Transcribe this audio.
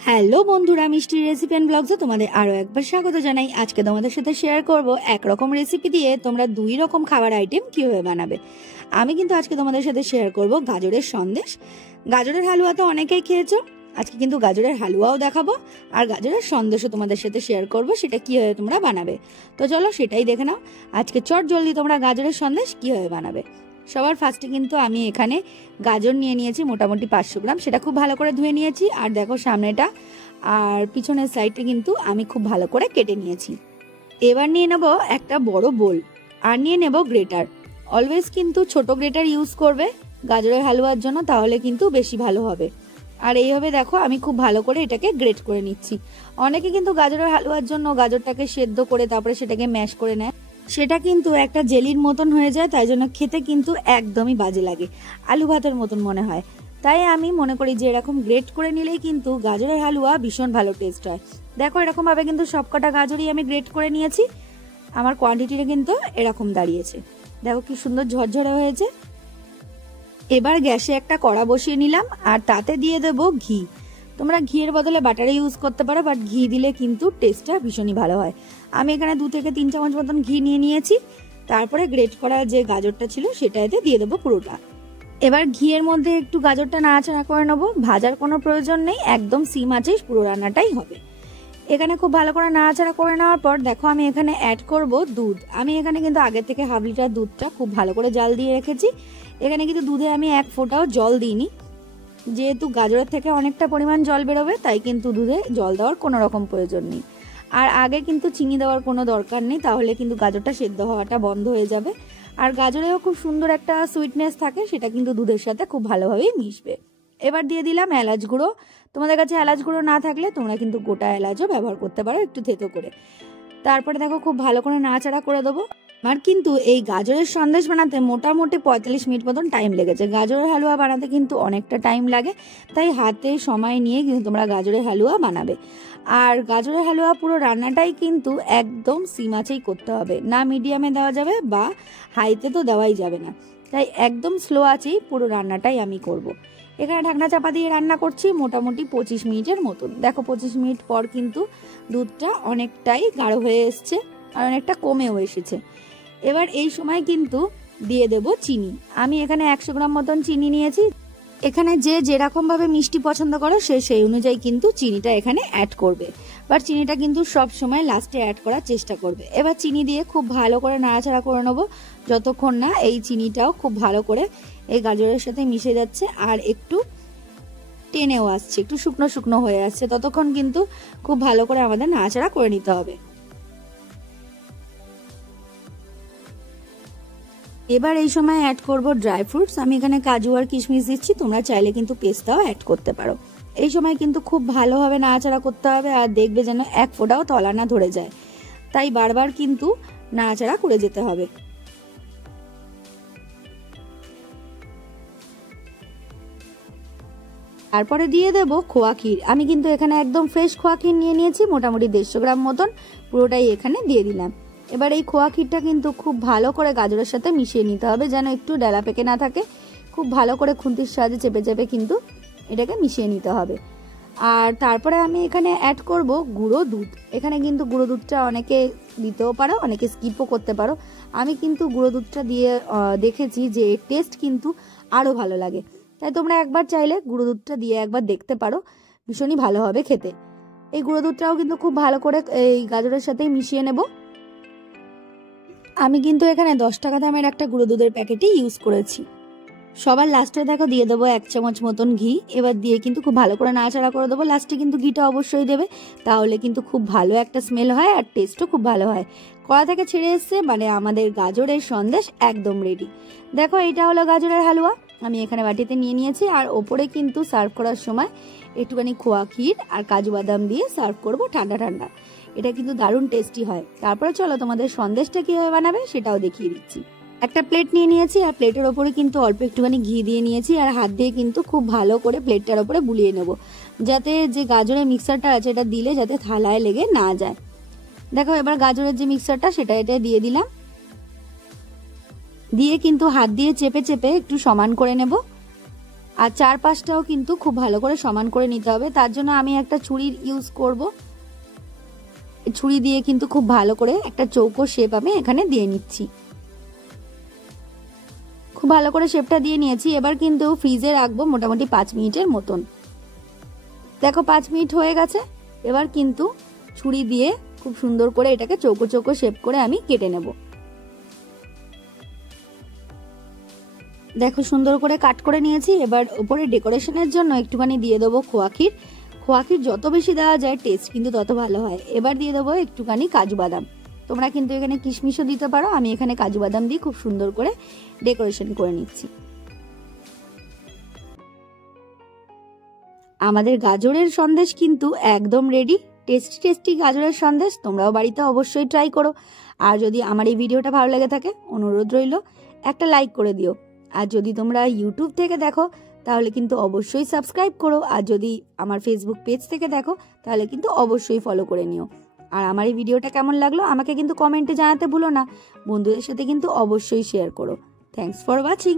Hello বন্ধুরা, মিষ্টি recipe and ব্লগসে তোমাদের আরো একবার স্বাগত জানাই। আজকে তোমাদের সাথে শেয়ার করব একরকম রেসিপি দিয়ে তোমরা দুই রকম খাবার আইটেম কিভাবে বানাবে। আমি কিন্তু আজকে তোমাদের সাথে শেয়ার করব গাজরের সন্দেশ। গাজরের হালুয়া তো অনেকেই খেয়েছো, আজকে কিন্তু গাজরের হালুয়াও দেখাবো আর গাজরের সন্দেশও তোমাদের সাথে শেয়ার করব, সেটা কিভাবে তোমরা বানাবে। তো চলো সেটাই দেখে নাও। আজকে চট জলদি তোমরা গাজরের সন্দেশ কিভাবে বানাবে। সবার ফার্স্টে কিন্তু আমি এখানে গাজর নিয়ে নিয়েছি মোটামুটি 500 গ্রাম, সেটা খুব ভালো করে ধুয়ে নিয়েছি। আর দেখো সামনেটা আর পিছনের সাইডটা কিন্তু আমি খুব ভালো করে কেটে নিয়েছি। এবার নিয়ে নেব একটা বড় বোল আর নিয়ে নেব গ্রেটার। অলওয়েজ কিন্তু ছোট গ্রেটার ইউজ করবে গাজরের হালুয়ার জন্য, তাহলে কিন্তু বেশি ভালো হবে। আর এইভাবে দেখো আমি খুব ভালো করে এটাকে গ্রেট করে নিচ্ছি। অনেকে কিন্তু গাজরের হালুয়ার জন্য গাজরটাকে সেদ্ধ করে তারপরে সেটাকে ম্যাশ করে নেয়, সেটা কিন্তু একটা জেলির মতন হয়ে যায়, তাই জন্য খেতে কিন্তু একদমই বাজে লাগে, আলু ভাতের মতন মনে হয়। তাই আমি মনে করি যে এরকম গ্রেট করে নিলেই কিন্তু গাজরের হালুয়া ভীষণ ভালো টেস্ট হয়। দেখো এরকম ভাবে কিন্তু সবকটা গাজরই আমি গ্রেট করে নিয়েছি। আমার কোয়ান্টিটিটা কিন্তু এরকম দাঁড়িয়েছে, দেখো কি সুন্দর ঝরঝরে হয়েছে। এবার গ্যাসে একটা কড়া বসিয়ে নিলাম আর তাতে দিয়ে দেবো ঘি। তোমরা ঘিয়ের বদলে বাটারে ইউজ করতে পারো, বাট ঘি দিলে কিন্তু টেস্টটা ভীষণই ভালো হয়। আমি এখানে 2 থেকে 3 চামচ মতন ঘি নিয়ে নিয়েছি। তারপরে গ্রেট করা যে গাজরটা ছিল সেটা এতে দিয়ে দেবো পুরোটা। এবার ঘিয়ের মধ্যে একটু গাজরটা নাড়াচাড়া করে নেবো, ভাজার কোনো প্রয়োজন নেই, একদম সিম আঁচে পুরো রান্নাটাই হবে। এখানে খুব ভালো করে নাড়াচাড়া করে নেওয়ার পর দেখো আমি এখানে অ্যাড করব দুধ। আমি এখানে কিন্তু আগে থেকে 1/2 লিটার দুধটা খুব ভালো করে জাল দিয়ে রেখেছি। এখানে কিন্তু দুধে আমি 1 ফোঁটাও জল দিইনি, যেহেতু গাজরের থেকে অনেকটা পরিমাণ জল বেরোবে, তাই কিন্তু দুধে জল দেওয়ার কোনো রকম প্রয়োজন নেই। আর আগে কিন্তু চিনি দেওয়ার কোনো দরকার নেই, তাহলে কিন্তু গাজরটা সেদ্ধ হওয়াটা বন্ধ হয়ে যাবে। আর গাজরেও খুব সুন্দর একটা সুইটনেস থাকে, সেটা কিন্তু দুধের সাথে খুব ভালোভাবেই মিশবে। এবার দিয়ে দিলাম এলাচ গুঁড়ো। তোমাদের কাছে এলাচ গুঁড়ো না থাকলে তোমরা কিন্তু গোটা এলাচও ব্যবহার করতে পারো একটু থেতো করে। তারপরে দেখো খুব ভালো করে নাড়াচাড়া করে দেবো। আমার কিন্তু এই গাজরের সন্দেশ বানাতে মোটামুটি 45 মিনিট মতন টাইম লেগেছে। গাজরের হালুয়া বানাতে কিন্তু অনেকটা টাইম লাগে, তাই হাতে সময় নিয়ে কিন্তু তোমরা গাজরের হালুয়া বানাবে। আর গাজরের হালুয়া পুরো রান্নাটাই কিন্তু একদম সিম আঁচেই করতে হবে, না মিডিয়ামে দেওয়া যাবে বা হাইতে তো দেওয়াই যাবে না, তাই একদম স্লো আঁচেই পুরো রান্নাটাই আমি করব। এখানে ঢাকনা চাপা দিয়ে রান্না করছি মোটামুটি 25 মিনিটের মতন। দেখো 25 মিনিট পর কিন্তু দুধটা অনেকটাই গাঢ় হয়ে এসছে আর অনেকটা কমেও এসেছে। এবার এই সময় কিন্তু দিয়ে দেব চিনি। আমি এখানে 100 গ্রাম মতন চিনি নিয়েছি। এখানে যে যেরকম ভাবে মিষ্টি পছন্দ করো সে সেই অনুযায়ী কিন্তু চিনিটা এখানে অ্যাড করবে, বাট চিনিটা কিন্তু সব সময় লাস্টে অ্যাড করার চেষ্টা করবে। এবার চিনি দিয়ে খুব ভালো করে নাড়াচাড়া করে নেবো, যতক্ষণ না এই চিনিটাও খুব ভালো করে এই গাজরের সাথে মিশে যাচ্ছে আর একটু টেনেও আসছে, একটু শুকনো শুকনো হয়ে আসছে, ততক্ষণ কিন্তু খুব ভালো করে আমাদের নাড়াচাড়া করে নিতে হবে। এবার এই সময় অ্যাড করব ড্রাই ফ্রুটস। আমি এখানে কাজু আর কিশমিশ দিচ্ছি, তোমরা চাইলে কিন্তু পেস্তাও অ্যাড করতে পারো। এই সময় কিন্তু খুব ভালোভাবে নাড়াচাড়া করতে হবে আর দেখবে যেন 1 ফোঁটাও তলা না ধরে যায়, তাই বারবার কিন্তু নাড়াচাড়া করে যেতে হবে। তারপরে দিয়ে দেবো খোয়া ক্ষীর। আমি কিন্তু এখানে একদম ফ্রেশ খোয়া ক্ষীর নিয়ে নিয়েছি, মোটামুটি 150 গ্রাম মতন, পুরোটাই এখানে দিয়ে দিলাম। এবার এই খোয়া ক্ষীরটা কিন্তু খুব ভালো করে গাজরের সাথে মিশিয়ে নিতে হবে, যেন একটু ডেলা পেকে না থাকে। খুব ভালো করে খুন্তির সাহায্যে চেপে চেপে কিন্তু এটাকে মিশিয়ে নিতে হবে। আর তারপরে আমি এখানে অ্যাড করব গুঁড়ো দুধ। এখানে কিন্তু গুঁড়ো দুধটা অনেকে দিতেও পারো, অনেকে স্কিপও করতে পারো। আমি কিন্তু গুঁড়ো দুধটা দিয়ে দেখেছি যে টেস্ট কিন্তু আরও ভালো লাগে, তাই তোমরা একবার চাইলে গুঁড়ো দুধটা দিয়ে একবার দেখতে পারো, ভীষণই ভালো হবে খেতে। এই গুঁড়ো দুধটাও কিন্তু খুব ভালো করে এই গাজরের সাথেই মিশিয়ে নেব। আমি কিন্তু এখানে 10 টাকা দামের একটা গুঁড়ো দুধের প্যাকেটই ইউজ করেছি। সবার লাস্টে দেখো দিয়ে দেবো 1 চামচ মতন ঘি। এবার দিয়ে কিন্তু খুব ভালো করে নাড়াচাড়া করে দেবো। লাস্টে কিন্তু ঘিটা অবশ্যই দেবে, তাহলে কিন্তু খুব ভালো একটা স্মেল হয় আর টেস্টও খুব ভালো হয়। কড়া থেকে ছেড়ে এসছে, মানে আমাদের গাজরের সন্দেশ একদম রেডি। দেখো এটা হলো গাজরের হালুয়া, আমি এখানে বাটিতে নিয়ে নিয়েছি। আর ওপরে কিন্তু সার্ভ করার সময় একটুখানি খোয়া ক্ষীর আর কাজু বাদাম দিয়ে সার্ভ করব ঠান্ডা ঠান্ডা। এটা কিন্তু দারুণ টেস্টি হয়। তারপরে চলো তোমাদের সন্দেশটা কিভাবে বানাবে সেটাও দেখিয়ে দিচ্ছি। একটা প্লেট নিয়ে নিয়েছি আর প্লেটের ওপরে কিন্তু অল্প একটুখানি ঘি দিয়ে নিয়েছি আর হাত দিয়ে কিন্তু খুব ভালো করে প্লেটটার ওপরে বুলিয়ে নেব, যাতে যে গাজরের মিক্সারটা আছে এটা দিলে যাতে থালায় লেগে না যায়। দেখো এবার গাজরের যে মিক্সারটা সেটা এটা দিয়ে দিলাম, দিয়ে কিন্তু হাত দিয়ে চেপে চেপে একটু সমান করে নেব। আর চারপাশটাও কিন্তু খুব ভালো করে সমান করে নিতে হবে। তার জন্য আমি একটা ছুরির ইউজ করব। ছুরি দিয়ে কিন্তু খুব ভালো করে একটা চৌকো শেপ আমি এখানে দিয়ে নিচ্ছি। খুব ভালো করে শেপটা দিয়ে নিয়েছি। এবার কিন্তু ফ্রিজে রাখবো মোটামুটি 5 মিনিটের মতন। দেখো 5 মিনিট হয়ে গেছে। এবার কিন্তু ছুরি দিয়ে খুব সুন্দর করে এটাকে চৌকো চৌকো শেপ করে আমি কেটে নেব। দেখো সুন্দর করে কাট করে নিয়েছি। এবার উপরে ডেকোরেশনের জন্য একটুখানি দিয়ে দেবো খোয়া ক্ষীর। খোয়া ক্ষীর যত বেশি দেওয়া যায় টেস্ট কিন্তু তত ভালো হয়। এবার দিয়ে দেবো একটুখানি কাজু বাদাম। তোমরা কিন্তু এখানে কিশমিশও দিতে পারো। আমি এখানে কাজু বাদাম দিয়ে খুব সুন্দর করে ডেকোরেশন করে নিচ্ছি। আমাদের গাজরের সন্দেশ কিন্তু একদম রেডি। টেস্টি টেস্টি গাজরের সন্দেশ তোমরাও বাড়িতে অবশ্যই ট্রাই করো। আর যদি আমার এই ভিডিওটা ভালো লেগে থাকে অনুরোধ রইল একটা লাইক করে দিও। আর যদি তোমরা ইউটিউব থেকে দেখো তাহলে কিন্তু অবশ্যই সাবস্ক্রাইব করো। আর যদি আমার ফেসবুক পেজ থেকে দেখো তাহলে কিন্তু অবশ্যই ফলো করে নিও। আর আমার এই ভিডিওটা কেমন লাগলো আমাকে কিন্তু কমেন্টে জানাতে ভুলো না। বন্ধুদের সাথে কিন্তু অবশ্যই শেয়ার করো। Thanks for watching.